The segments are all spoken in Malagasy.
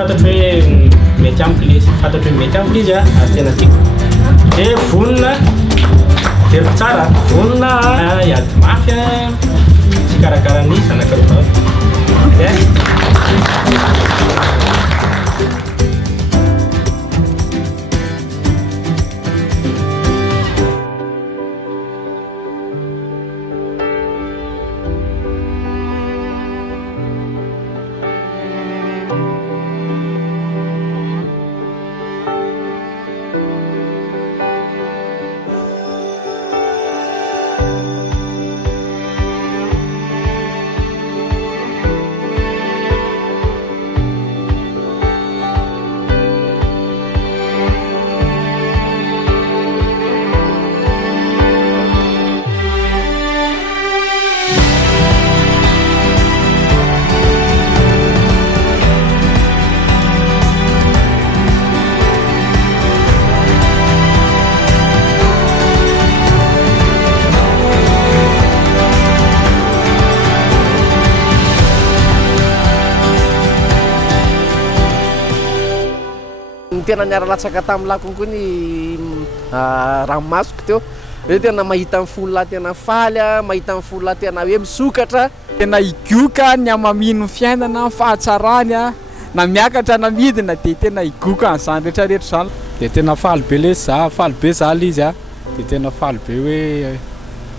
fantatro hoe mety amiko izy fantatro hoe mety amiko izy a ary tena tiako dia vonona veriko tsara vonona hiady mafy a sy karakarany zanak'arovavy dia tena niara-latsaka tamin'lahy konkoa ny ranomasoko teo hoe tena mahita ny folo lahy tena faly a mahita ny folo lahy tena hoe misokatra tena igioka ny amamino fiainana fahatsarany a na miakatra na midina dia tena igoka an'izany rehetrarehetra zany dia tena faly be le za faly be zaly izy a dia tena faly be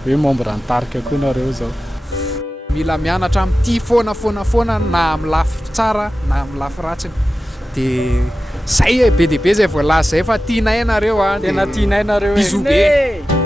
hoe membre antarika koa nareo zao mila mianatra amin'ity foana na amin'ny lafy tsara na amin'ny lafy ratsiny dia zay be dia be zay voalaza zay fa tianay nareo a tena tianay nareo bisobe